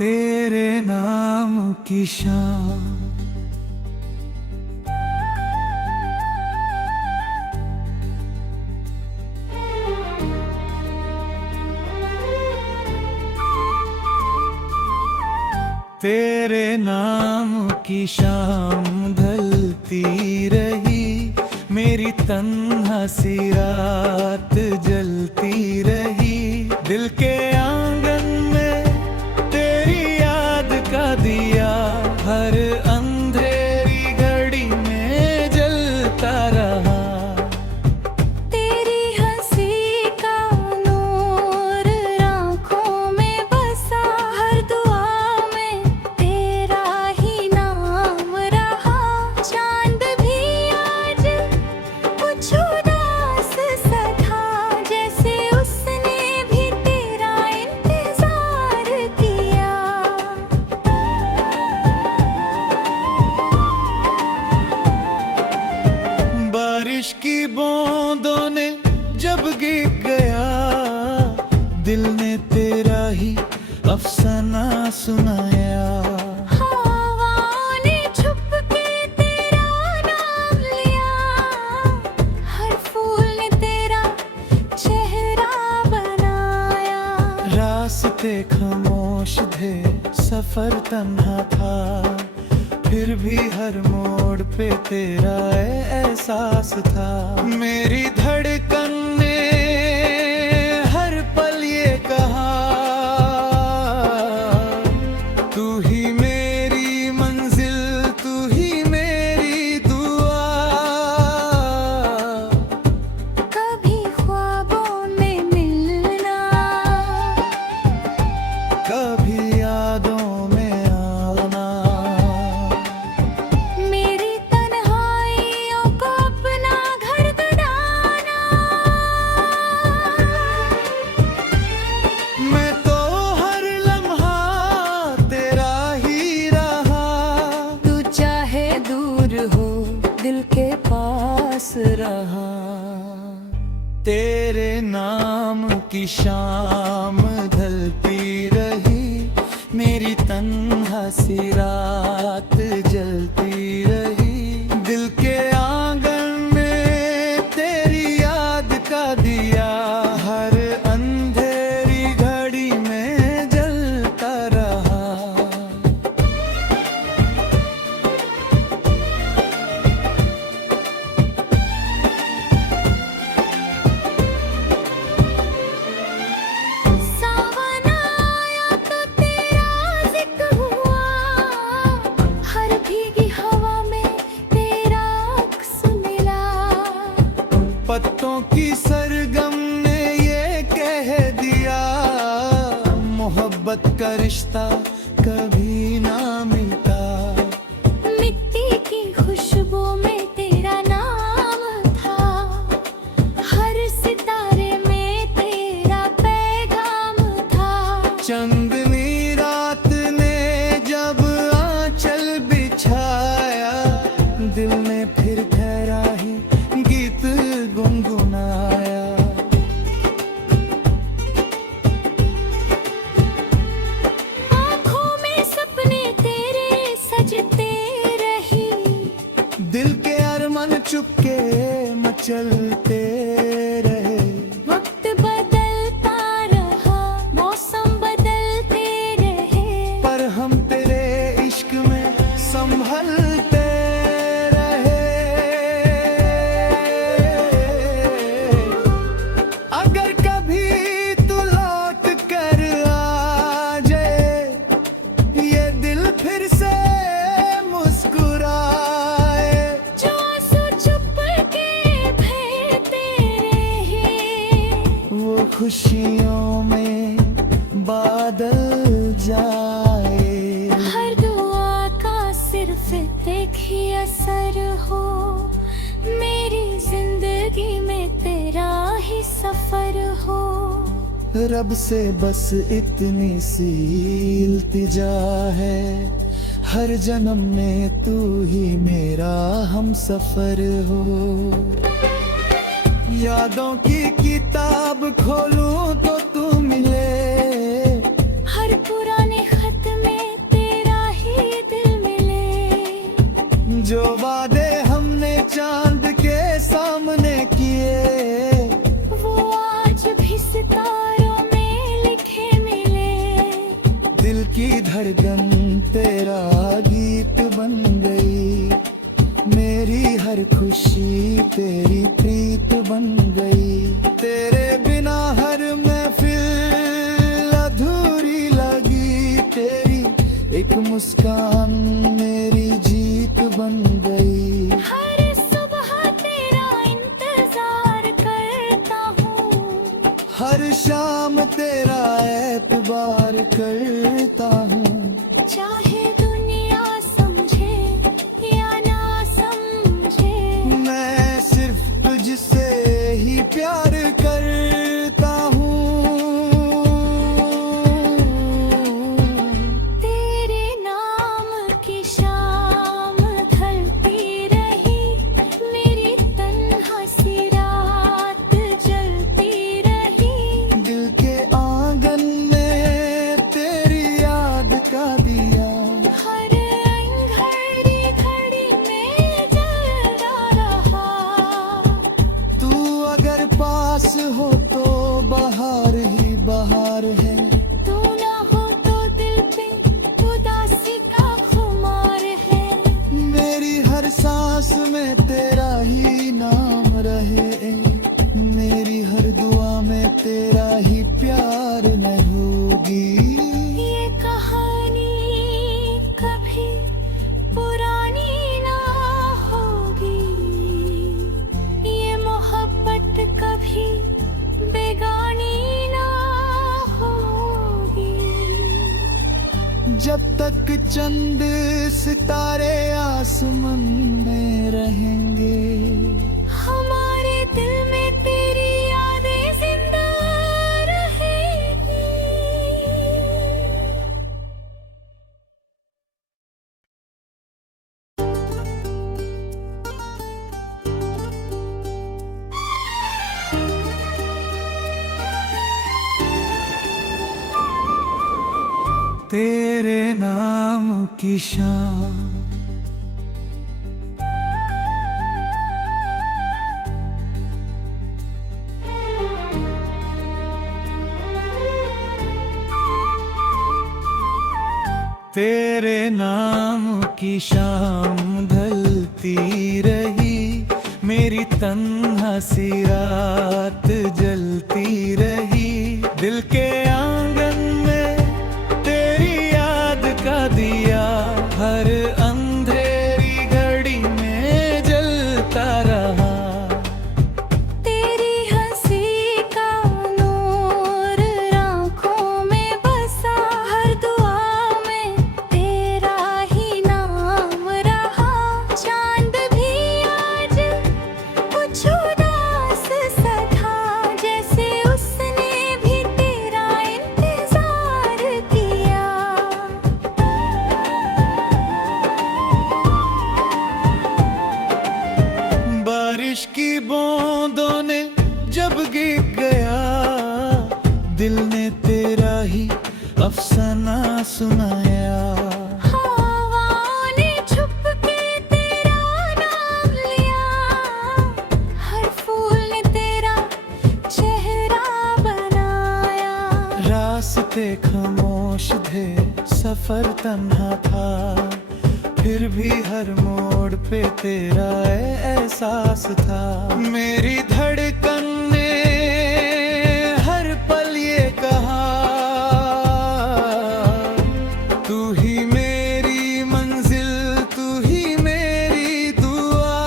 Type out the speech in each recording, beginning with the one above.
तेरे नाम की शाम तेरे नाम की शाम ढलती रही, मेरी तन्हा सी रात जलती रही। दिल के आंगन में तेरी याद का दिया, हर अंधेरी घड़ी में जलता रहा। तेरी हंसी का नूर आँखों में बसा, हर दुआ में तेरा ही नाम रहा। चांद भी आज कुछ उदास सा था, जैसे उसने भी तेरा इंतजार किया। बारिश की बूंदों ने जब गिर गया, दिल ने तेरा ही अफसाना सुनाया। हवाओं ने छुप के तेरा नाम लिया, हर फूल ने तेरा चेहरा बनाया। रास्ते खामोश थे, सफर तन्हा था, फिर भी हर मोड़ पे तेरा एहसास था। मेरी धड़कन ने हर पल ये कहा, तू ही मेरी मंजिल, तू ही मेरी दुआ। कभी ख्वाबों में मिलना, कभी यादों में आना, मेरी तन्हाइयों को अपना घर बनाना। मैं तो हर लम्हा तेरा ही रहा। तू चाहे दूर हो, दिल के पास रहा। तेरे नाम की शाम ढलती रही, मेरी तन्हा सी रात जलती रही। दिल के आंगन में तेरी याद का दिया, हर अंधेरी घड़ी में जलता रहा। सावन आया तो तेरा जिक्र हुआ, हर भीगी हवा में तेरा अक्स मिला। पत्तों की सरगम ने ये कह दिया, मोहब्बत का रिश्ता कभी ना मिलता। मिट्टी की खुशबू में तेरा नाम था, हर सितारे में तेरा पैगाम था। चंदनी रात ने जब आंचल बिछाया, दिल ने फिर ठहरा ही गीत गुनगुनाया। आँखों में सपने तेरे सजते रही, दिल के अरमान चुपके मचलते रहे। वक्त बदलता रहा, मौसम बदलते रहे। पर हम तेरे इश्क में संभलते रहे। अगर कभी तू लौट कर आ जाए, ये दिल फिर से मुस्कुराए। जो आंसू चुप के बहते रहे, वो खुशियों में बादल जाए। हर दुआ का सिर्फ एक ही असर हो, मेरी जिंदगी में तेरा ही सफर हो। रब से बस इतनी सी इल्तिजा है, हर जन्म में तू ही मेरा हम सफर हो। यादों की किताब खोलूं तो तू मिले, हर पुराने खत जो वादे हमने चांद के सामने किए, वो आज भी सितारों में लिखे मिले। दिल की धड़कन तेरा गीत बन गई, मेरी हर खुशी तेरी प्रीत बन गई। तेरे बिना हर महफिल अधूरी लगी, तेरी एक मुस्कान मेरी जीत बन गई। हर सुबह तेरा इंतजार करता हूँ, हर शाम तेरा एतबार करता हूँ। चाहे दुनिया समझे या ना समझे, मैं सिर्फ तुझसे ही प्यार करता हूँ। तेरे नाम की शाम ढलती रही, मेरी तन्हा सी रात जलती रही। दिल के आंगन में तेरी याद का दिया, हर घड़ी घड़ी में जलता रहा। तू अगर पास हो तो बहार ही बहार है, तू ना हो तो दिल पे उदासी का खुमार है। मेरी हर सांस में तेरा ही नाम रहे, मेरी हर दुआ में तेरा ही प्यार न होगी। ये कहानी कभी पुरानी ना होगी, ये मोहब्बत कभी बेगानी ना होगी। जब तक चंद सितारे आसमान में रहेंगे, हमारे दिल में तेरी यादें जिंदा रहेगी। तेरे नाम की शाम तेरे नाम की शाम ढलती रही, मेरी तन्हा सी रात जलती रही। दिल के आंगन में तेरी याद का दिया, हर अंधेरी घड़ी में जलता रहा। तेरी हंसी का नूर आँखों में बसा, हर दुआ में तेरा ही नाम रहा। चांद भी आज कुछ उदास सा था, जैसे उसने भी तेरा इंतजार किया। बारिश की बूंदों ने जब गिर गया, दिल ने तेरा ही अफसाना सुनाया। हवाओं ने छुप के तेरा नाम लिया, हर फूल ने तेरा चेहरा बनाया। रास्ते खामोश थे, सफर तन्हा था, फिर भी हर मोड़ पे तेरा एहसास था। मेरी धड़कन ने हर पल ये कहा, तू ही मेरी मंजिल, तू ही मेरी दुआ।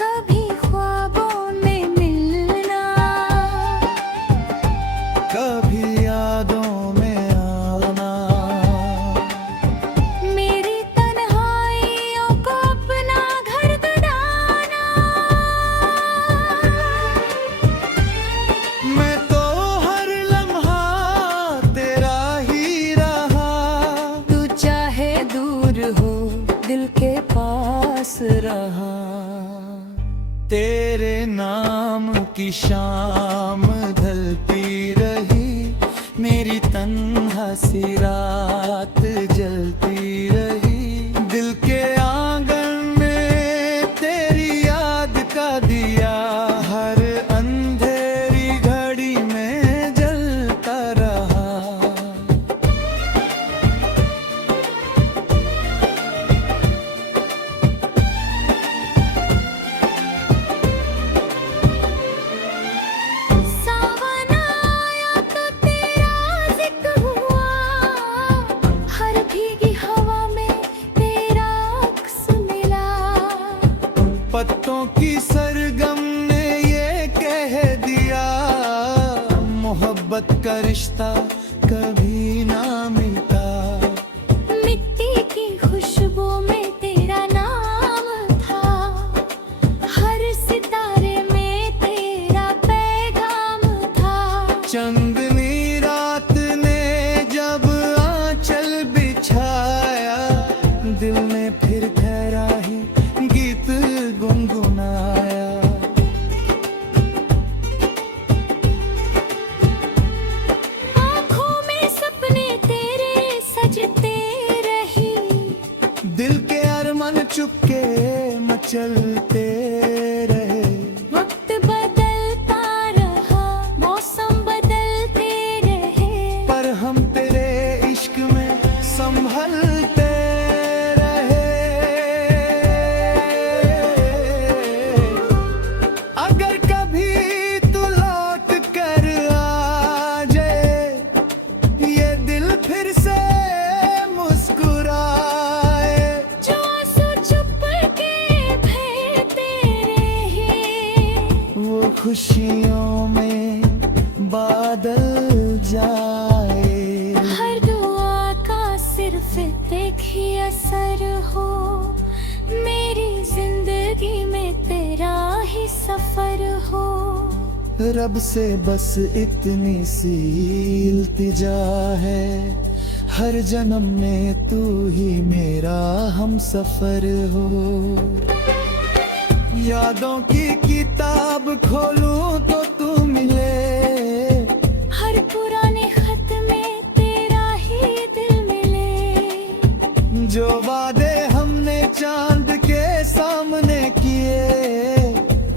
कभी ख्वाबों में मिलना, कभी यादों में आना, मेरी तन्हाइयों को अपना घर बनाना। मैं तो हर लम्हा तेरा ही रहा। तू चाहे दूर हो, दिल के पास रहा। तेरे नाम की शाम ढलती रही, मेरी तन्हा सी रात जलती रही। यादों की सरगम ने ये कह दिया, मोहब्बत का रिश्ता कभी ना मिलता। मिट्टी की खुशबू में तेरा नाम था, हर सितारे में तेरा पैगाम था। चंदनी रात ने जब आंचल बिछाया, दिल में फिर ठहरा ही गीत गुनगुनाया। आँखों में सपने तेरे सजते रही, दिल के अरमान चुपके मचलते रहे। वक्त बदलता रहा, मौसम बदलते रहे, पर हम तेरे इश्क में संभलते रहे। अगर कभी तू लौट कर आ जाए, ये दिल फिर से मुस्कुराए। जो आंसू चुप के बहते रहे, वो खुशियों में बादल जाए। हर दुआ का सिर्फ एक ही असर हो, मेरी जिंदगी में तेरा ही सफर हो। रब से बस इतनी सी इल्तिजा है, हर जन्म में तू ही मेरा हम सफर हो। यादों की किताब खोलूं तो तू मिले, हर पुराने खत में तेरा ही दिल मिले। जो वादे हमने चांद के सामने किए,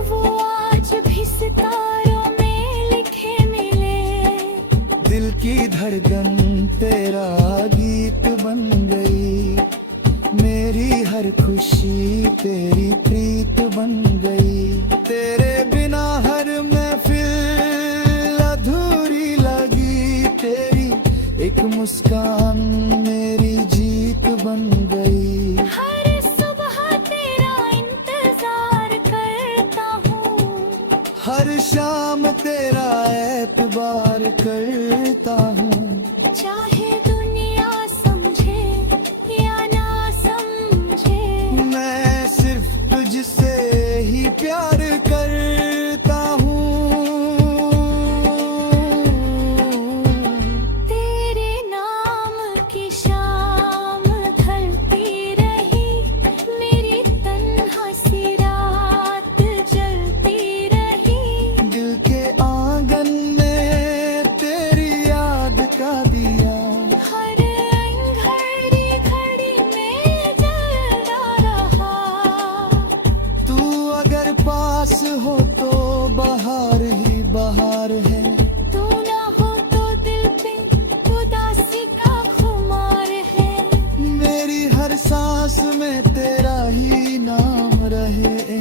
वो आज भी सितारों में लिखे मिले। दिल की धड़कन तेरा गीत बन गई, मेरी हर खुशी तेरी प्रीत बन गई। तेरे बिना हर महफिल अधूरी लगी, तेरी एक मुस्कान मेरी जीत बन गई। हर सुबह तेरा इंतजार करता हूँ, हर शाम तेरा एतबार करता हूँ। चाहे दुनिया समझे या ना समझे, मैं सिर्फ तुझसे ही प्यार करता हूँ। तेरे नाम की शाम ढलती रही, मेरी तन्हा सी रात जलती रही। दिल के आंगन में तेरी याद का दिया, हर घड़ी घड़ी में जलता रहा। तू अगर पास हो तो बहार ही बहार है। तू ना हो तो दिल पे उदासी का खुमार है। मेरी हर सांस में तेरा ही नाम रहे,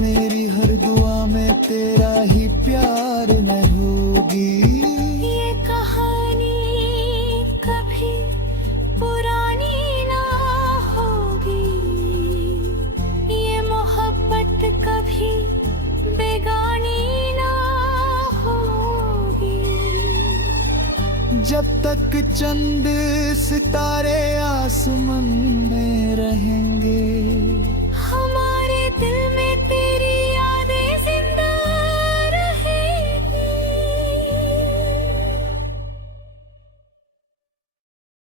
मेरी हर दुआ में तेरा ही प्यार में होगी। ये कहानी कभी पुरानी ना होगी, ये मोहब्बत कभी बेगानी ना होगी। जब तक चंद सितारे आसमान में रहेंगे,